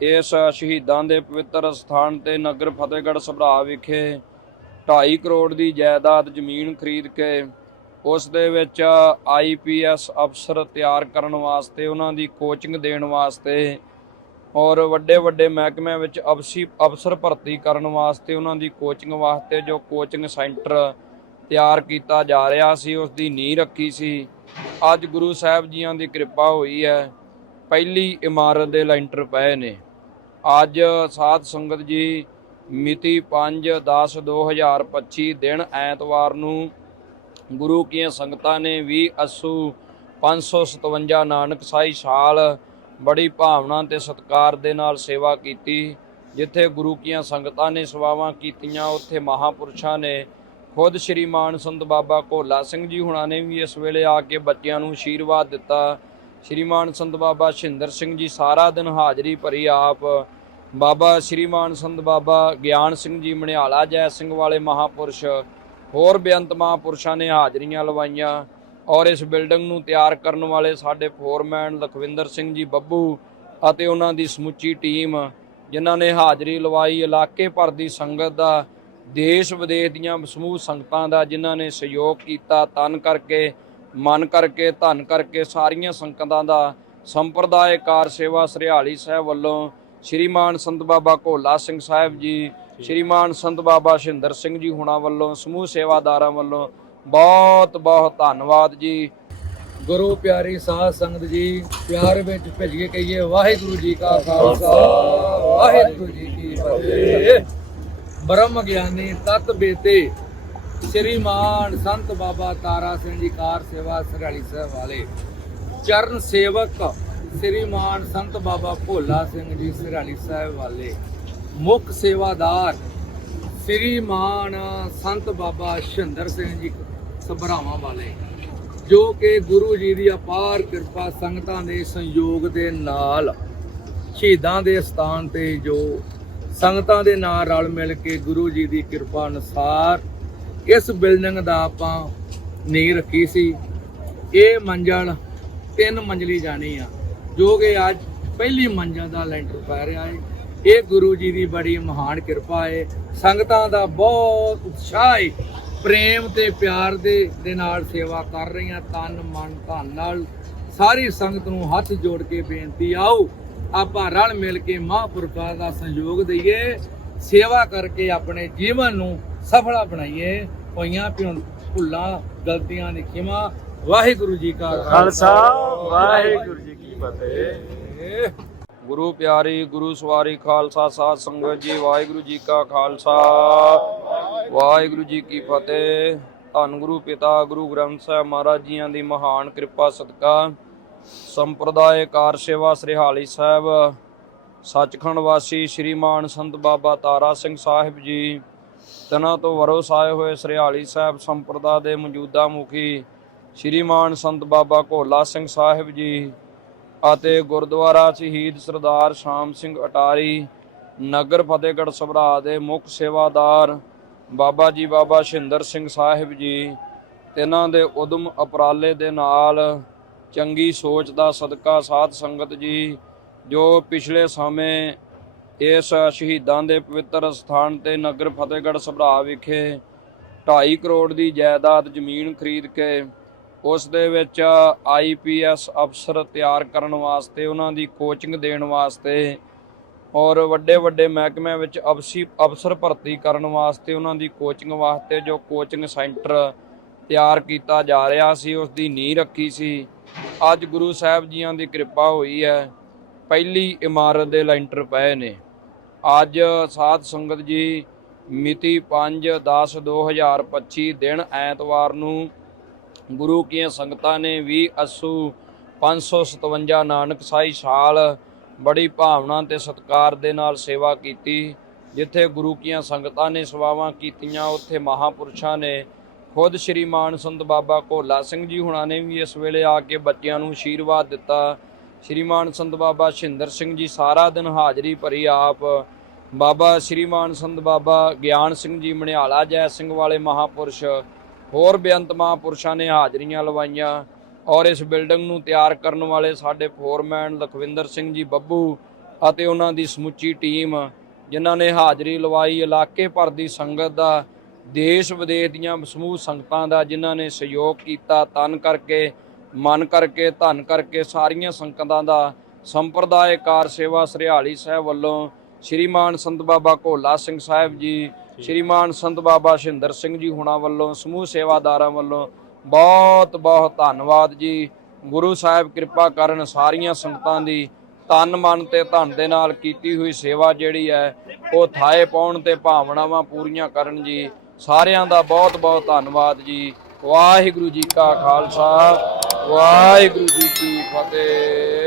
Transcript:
ਇਸ ਸ਼ਹੀਦਾਂ ਦੇ ਪਵਿੱਤਰ ਸਥਾਨ ਤੇ ਨਗਰ ਫਤਿਹਗੜ੍ਹ ਸਭਰਾ ਵਿਖੇ 2.5 ਕਰੋੜ ਦੀ ਜਾਇਦਾਦ ਜ਼ਮੀਨ ਖਰੀਦ ਕੇ ਉਸ ਦੇ ਵਿੱਚ ਆਈਪੀਐਸ ਅਫਸਰ ਤਿਆਰ ਕਰਨ ਵਾਸਤੇ, ਉਹਨਾਂ ਦੀ ਕੋਚਿੰਗ ਦੇਣ ਵਾਸਤੇ ਔਰ ਵੱਡੇ ਵੱਡੇ ਮਹਿਕਮਿਆਂ ਵਿੱਚ ਅਫਸੀ, ਅਫਸਰ ਭਰਤੀ ਕਰਨ ਵਾਸਤੇ ਉਹਨਾਂ ਦੀ ਕੋਚਿੰਗ ਵਾਸਤੇ ਜੋ ਕੋਚਿੰਗ ਸੈਂਟਰ ਤਿਆਰ ਕੀਤਾ ਜਾ ਰਿਹਾ ਸੀ, ਉਸ ਦੀ ਨੀਂਹ ਰੱਖੀ ਸੀ। ਅੱਜ ਗੁਰੂ ਸਾਹਿਬ ਜੀਆਂ ਦੀ ਕਿਰਪਾ ਹੋਈ ਹੈ, ਪਹਿਲੀ ਇਮਾਰਤ ਦੇ ਲੈਂਟਰ ਪਏ ਨੇ। ਅੱਜ ਸਾਧ ਸੰਗਤ ਜੀ ਮਿਤੀ 5/10/2025 ਦਿਨ ਐਤਵਾਰ ਨੂੰ ਗੁਰੂ ਕੀਆਂ ਸੰਗਤਾਂ ਨੇ 20 ਅਸੂ 557 ਨਾਨਕ ਸਾਈ ਸਾਲ ਬੜੀ ਭਾਵਨਾ ਤੇ ਸਤਿਕਾਰ ਦੇ ਨਾਲ ਸੇਵਾ ਕੀਤੀ, ਜਿੱਥੇ ਗੁਰੂ ਕੀਆਂ ਸੰਗਤਾਂ ਨੇ ਸੇਵਾਵਾਂ ਕੀਤੀਆਂ, ਉੱਥੇ ਮਹਾਪੁਰਸ਼ਾਂ ਨੇ ਖੁਦ ਸ਼੍ਰੀਮਾਨ ਸੰਤ ਬਾਬਾ ਭੋਲਾ ਸਿੰਘ ਜੀ ਹੁਣਾਂ ਨੇ ਵੀ ਇਸ ਵੇਲੇ ਆ ਕੇ ਬੱਚਿਆਂ ਨੂੰ ਆਸ਼ੀਰਵਾਦ ਦਿੱਤਾ। ਸ਼੍ਰੀਮਾਨ ਸੰਤ ਬਾਬਾ ਸ਼ਿੰਦਰ ਸਿੰਘ ਜੀ ਸਾਰਾ ਦਿਨ ਹਾਜ਼ਰੀ ਭਰੀ ਆਪ। ਬਾਬਾ ਸ਼੍ਰੀਮਾਨ ਸੰਤ ਬਾਬਾ ਗਿਆਨ ਸਿੰਘ ਜੀ, ਮਣਿਆਲਾ ਜੈ ਸਿੰਘ ਵਾਲੇ ਮਹਾਪੁਰਸ਼, ਹੋਰ ਬੇਅੰਤ ਮਹਾਪੁਰਸ਼ਾਂ ਨੇ ਹਾਜ਼ਰੀਆਂ ਲਵਾਈਆਂ ਔਰ ਇਸ ਬਿਲਡਿੰਗ ਨੂੰ ਤਿਆਰ ਕਰਨ ਵਾਲੇ ਸਾਡੇ ਫੋਰਮੈਨ ਲਖਵਿੰਦਰ ਸਿੰਘ ਜੀ ਬੱਬੂ ਅਤੇ ਉਹਨਾਂ ਦੀ ਸਮੁੱਚੀ ਟੀਮ, ਜਿਨ੍ਹਾਂ ਨੇ ਹਾਜ਼ਰੀ ਲਵਾਈ ਇਲਾਕੇ ਭਰ ਦੀ ਸੰਗਤ ਦਾ, ਦੇਸ਼ ਵਿਦੇਸ਼ ਦੀਆਂ ਸਮੂਹ ਸੰਗਤਾਂ ਦਾ, ਜਿਨ੍ਹਾਂ ਨੇ ਸਹਿਯੋਗ ਕੀਤਾ, ਤਨ ਕਰਕੇ ਮਨ ਕਰਕੇ ਧਨ ਕਰਕੇ ਸਾਰੀਆਂ ਸੰਗਤਾਂ ਦਾ ਸੰਪਰਦਾਇਕਾਰ ਸੇਵਾ ਸਰਿਆਲੀ ਸਾਹਿਬ ਵੱਲੋਂ ਸ਼੍ਰੀਮਾਨ ਸੰਤ ਬਾਬਾ ਭੋਲਾ ਸਿੰਘ ਸਾਹਿਬ ਜੀ ਸ਼੍ਰੀਮਾਨ ਸੰਤ ਬਾਬਾ ਸ਼ਿੰਦਰ ਸਿੰਘ ਜੀ ਹੁਣਾਂ ਵੱਲੋਂ ਸਮੂਹ ਸੇਵਾਦਾਰਾਂ ਵੱਲੋਂ ਬਹੁਤ ਬਹੁਤ ਧੰਨਵਾਦ ਜੀ। ਗੁਰੂ ਪਿਆਰੀ ਸਾਧ ਸੰਗਤ ਜੀ ਪਿਆਰ ਵਿੱਚ ਭਿੱਜ ਕੇ ਕਹੀਏ ਵਾਹਿਗੁਰੂ ਜੀ ਕਾ ਖਾਲਸਾ ਵਾਹਿਗੁਰੂ ਜੀ ਕੀ ਫਤਿਹ। ਬ੍ਰਹਮ ਗਿਆਨੀ ਤਤ ਬੇਤੇ ਸ਼੍ਰੀਮਾਨ ਸੰਤ ਬਾਬਾ ਤਾਰਾ ਸਿੰਘ ਜੀ ਕਾਰ ਸੇਵਾ ਸਰਾਲੀ ਸਾਹਿਬ ਵਾਲੇ। ਚਰਨ ਸੇਵਕ ਸ਼੍ਰੀਮਾਨ ਸੰਤ ਬਾਬਾ ਭੋਲਾ ਸਿੰਘ ਜੀ ਸਰਾਲੀ ਸਾਹਿਬ ਵਾਲੇ। ਮੁੱਖ ਸੇਵਾਦਾਰ ਸ਼੍ਰੀਮਾਨ ਸੰਤ ਬਾਬਾ ਸ਼ਿੰਦਰ ਸਿੰਘ ਜੀ ਸਭਰਾਵਾਂ ਵਾਲੇ। ਜੋ ਕਿ ਗੁਰੂ ਜੀ ਦੀ ਅਪਾਰ ਕਿਰਪਾ ਸੰਗਤਾਂ ਦੇ ਸੰਯੋਗ ਦੇ ਨਾਲ ਸ਼ਹੀਦਾਂ ਦੇ ਸਥਾਨ ਤੇ ਜੋ ਸੰਗਤਾਂ ਦੇ ਨਾਲ ਰਲ ਮਿਲ ਕੇ ਗੁਰੂ ਜੀ ਦੀ ਕਿਰਪਾ ਅਨੁਸਾਰ ਇਸ ਬਿਲਡਿੰਗ ਦਾ ਆਪਾਂ ਨੀਂਹ ਰੱਖੀ ਸੀ। ਇਹ ਮੰਜ਼ਲ ਤਿੰਨ ਮੰਜ਼ਲੀ ਜਾਣੀ ਆ, ਜੋ ਕਿ ਅੱਜ ਪਹਿਲੀ ਮੰਜ਼ਲ ਦਾ ਲੈਂਟਰ ਪੈ ਰਿਹਾ ਹੈ ਇਹ ਗੁਰੂ ਜੀ ਦੀ ਬੜੀ ਮਹਾਨ ਕਿਰਪਾ ਹੈ ਸੰਗਤਾਂ ਦਾ ਬਹੁਤ ਉਤਸ਼ਾਹ ਹੈ ਪ੍ਰੇਮ ਤੇ ਪਿਆਰ ਦੇ ਦੇ ਨਾਲ ਸੇਵਾ ਕਰ ਰਹੀਆਂ, ਤਨ, ਮਨ, ਧਨ ਨਾਲ ਸਾਰੀ ਸੰਗਤ ਨੂੰ ਹੱਥ ਜੋੜ ਕੇ ਬੇਨਤੀ ਆਓ ਆਪਾਂ ਰਲ ਮਿਲ ਕੇ ਮਹਾਂਪੁਰਖਾਂ ਦਾ ਸਹਿਯੋਗ ਦਈਏ। ਸੇਵਾ ਕਰਕੇ ਆਪਣੇ ਜੀਵਨ ਨੂੰ ਸਫਲਾ ਬਣਾਈਏ ਹੋਈਆਂ ਭੁੱਲਾਂ ਗਲਤੀਆਂ ਦੀ ਖਿਮਾ। ਵਾਹਿਗੁਰੂ ਜੀ ਕਾ ਖਾਲਸਾ। ਵਾਹਿਗੁਰੂ ਜੀ ਕੀ ਫਤਿਹ। ਗੁਰੂ ਪਿਆਰੀ ਗੁਰੂ ਸਵਾਰੀ ਖਾਲਸਾ ਸਾਧ ਸੰਗਤ ਜੀ ਵਾਹਿਗੁਰੂ ਜੀ ਕਾ ਖਾਲਸਾ। ਵਾਹਿਗੁਰੂ ਜੀ ਕੀ ਫਤਿਹ। ਧੰਨ ਗੁਰੂ ਪਿਤਾ ਗੁਰੂ ਗ੍ਰੰਥ ਸਾਹਿਬ ਮਹਾਰਾਜ ਜੀਆਂ ਦੀ ਮਹਾਨ ਕਿਰਪਾ ਸਦਕਾ। ਸੰਪਰਦਾਇ ਕਾਰ ਸੇਵਾ ਸ੍ਰੀਹਾਲੀ ਸਾਹਿਬ ਸੱਚਖੰਡ ਵਾਸੀ ਸ਼੍ਰੀਮਾਨ ਸੰਤ ਬਾਬਾ ਤਾਰਾ ਸਿੰਘ ਸਾਹਿਬ ਜੀ ਤਨਾਂ ਤੋਂ ਵਰੋਸ ਆਏ ਹੋਏ ਸ੍ਰੀਹਾਲੀ ਸਾਹਿਬ ਸੰਪਰਦਾ ਦੇ ਮੌਜੂਦਾ ਮੁਖੀ ਸ਼੍ਰੀਮਾਨ ਸੰਤ ਬਾਬਾ ਭੋਲਾ ਸਿੰਘ ਸਾਹਿਬ ਜੀ ਅਤੇ ਗੁਰਦੁਆਰਾ ਸ਼ਹੀਦ ਸਰਦਾਰ ਸ਼ਾਮ ਸਿੰਘ ਅਟਾਰੀ, ਨਗਰ ਫਤਿਹਗੜ੍ਹ ਸਭਰਾ ਦੇ ਮੁੱਖ ਸੇਵਾਦਾਰ ਬਾਬਾ ਜੀ ਬਾਬਾ ਸ਼ਿੰਦਰ ਸਿੰਘ ਸਾਹਿਬ ਜੀ, ਤਿਨਾਂ ਦੇ ਉਦਮ ਅਪਰਾਲੇ ਦੇ ਨਾਲ ਚੰਗੀ ਸੋਚ ਦਾ ਸਦਕਾ ਸਾਧ ਸੰਗਤ ਜੀ, ਜੋ ਪਿਛਲੇ ਸਮੇਂ ਇਸ ਸ਼ਹੀਦਾਂ ਦੇ ਪਵਿੱਤਰ ਸਥਾਨ ਤੇ ਨਗਰ ਫਤਿਹਗੜ੍ਹ ਸਭਰਾ ਵਿਖੇ 2.5 ਕਰੋੜ ਦੀ ਜਾਇਦਾਦ ਜ਼ਮੀਨ ਖਰੀਦ ਕੇ ਉਸ ਦੇ ਵਿੱਚ ਆਈਪੀਐਸ ਅਫਸਰ ਤਿਆਰ ਕਰਨ ਵਾਸਤੇ, ਉਹਨਾਂ ਦੀ ਕੋਚਿੰਗ ਦੇਣ ਵਾਸਤੇ ਔਰ ਵੱਡੇ ਵੱਡੇ ਮਹਿਕਮਿਆਂ ਵਿੱਚ ਅਫਸੀ, ਅਫਸਰ ਭਰਤੀ ਕਰਨ ਵਾਸਤੇ ਉਹਨਾਂ ਦੀ ਕੋਚਿੰਗ ਵਾਸਤੇ ਜੋ ਕੋਚਿੰਗ ਸੈਂਟਰ ਤਿਆਰ ਕੀਤਾ ਜਾ ਰਿਹਾ ਸੀ, ਉਸ ਦੀ ਨੀਂਹ ਰੱਖੀ ਸੀ। ਅੱਜ ਗੁਰੂ ਸਾਹਿਬ ਜੀਆਂ ਦੀ ਕਿਰਪਾ ਹੋਈ ਹੈ, ਪਹਿਲੀ ਇਮਾਰਤ ਦੇ ਲੈਂਟਰ ਪਏ ਨੇ। ਅੱਜ ਸਾਧ ਸੰਗਤ ਜੀ ਮਿਤੀ 5/10/2025 ਦਿਨ ਐਤਵਾਰ ਨੂੰ ਗੁਰੂ ਕੀਆਂ ਸੰਗਤਾਂ ਨੇ 20 ਅਸੂ 557 ਨਾਨਕ ਸਾਈ ਸਾਲ ਬੜੀ ਭਾਵਨਾ ਤੇ ਸਤਿਕਾਰ ਦੇ ਨਾਲ ਸੇਵਾ ਕੀਤੀ, ਜਿੱਥੇ ਗੁਰੂ ਕੀਆਂ ਸੰਗਤਾਂ ਨੇ ਸੇਵਾਵਾਂ ਕੀਤੀਆਂ, ਉੱਥੇ ਮਹਾਪੁਰਸ਼ਾਂ ਨੇ ਖੁਦ ਸ਼੍ਰੀਮਾਨ ਸੰਤ ਬਾਬਾ ਭੋਲਾ ਸਿੰਘ ਜੀ ਹੁਣਾਂ ਨੇ ਵੀ ਇਸ ਵੇਲੇ ਆ ਕੇ ਬੱਚਿਆਂ ਨੂੰ ਆਸ਼ੀਰਵਾਦ ਦਿੱਤਾ। ਸ਼੍ਰੀਮਾਨ ਸੰਤ ਬਾਬਾ ਸ਼ਿੰਦਰ ਸਿੰਘ ਜੀ ਸਾਰਾ ਦਿਨ ਹਾਜ਼ਰੀ ਭਰੀ ਆਪ। ਬਾਬਾ ਸ਼੍ਰੀਮਾਨ ਸੰਤ ਬਾਬਾ ਗਿਆਨ ਸਿੰਘ ਜੀ ਮਣਿਆਲਾ, ਜੈ ਸਿੰਘ ਵਾਲੇ ਮਹਾਪੁਰਸ਼, ਹੋਰ ਬੇਅੰਤ ਮਹਾਪੁਰਸ਼ਾਂ ਨੇ ਹਾਜ਼ਰੀਆਂ ਲਵਾਈਆਂ ਔਰ ਇਸ ਬਿਲਡਿੰਗ ਨੂੰ ਤਿਆਰ ਕਰਨ ਵਾਲੇ ਸਾਡੇ ਫੋਰਮੈਨ ਲਖਵਿੰਦਰ ਸਿੰਘ ਜੀ ਬੱਬੂ ਅਤੇ ਉਹਨਾਂ ਦੀ ਸਮੁੱਚੀ ਟੀਮ, ਜਿਨ੍ਹਾਂ ਨੇ ਹਾਜ਼ਰੀ ਲਵਾਈ। ਇਲਾਕੇ ਭਰ ਦੀ ਸੰਗਤ ਦਾ ਦੇਸ਼ ਵਿਦੇਸ਼ ਦੀਆਂ ਸਮੂਹ ਸੰਗਤਾਂ ਦਾ, ਜਿਨ੍ਹਾਂ ਨੇ ਸਹਿਯੋਗ ਕੀਤਾ, ਤਨ ਕਰਕੇ ਮਨ ਕਰਕੇ ਧਨ ਕਰਕੇ ਸਾਰੀਆਂ ਸੰਗਤਾਂ ਦਾ ਸੰਪਰਦਾਇਕਾਰ ਸੇਵਾ ਸਰਿਆਲੀ ਸਾਹਿਬ ਵੱਲੋਂ ਸ਼੍ਰੀਮਾਨ ਸੰਤ ਬਾਬਾ ਭੋਲਾ ਸਿੰਘ ਸਾਹਿਬ ਜੀ ਸ਼੍ਰੀਮਾਨ ਸੰਤ ਬਾਬਾ ਸ਼ਿੰਦਰ ਸਿੰਘ ਜੀ ਹੁਣਾਂ ਵੱਲੋਂ ਸਮੂਹ ਸੇਵਾਦਾਰਾਂ ਵੱਲੋਂ ਬਹੁਤ ਬਹੁਤ ਧੰਨਵਾਦ ਜੀ। ਗੁਰੂ ਸਾਹਿਬ ਕਿਰਪਾ ਕਰਨ ਸਾਰੀਆਂ ਸੰਗਤਾਂ ਦੀ ਤਨ ਮਨ ਤੇ ਧਨ ਦੇ ਨਾਲ ਕੀਤੀ ਹੋਈ ਸੇਵਾ ਜਿਹੜੀ ਹੈ ਉਹ ਥਾਏ ਪਾਉਣ ਤੇ ਭਾਵਨਾਵਾਂ ਪੂਰੀਆਂ ਕਰਨ ਜੀ। ਸਾਰਿਆਂ ਦਾ ਬਹੁਤ ਬਹੁਤ ਧੰਨਵਾਦ ਜੀ। ਵਾਹਿਗੁਰੂ ਜੀ ਕਾ ਖਾਲਸਾ। ਵਾਹਿਗੁਰੂ ਜੀ ਕੀ ਫਤਿਹ।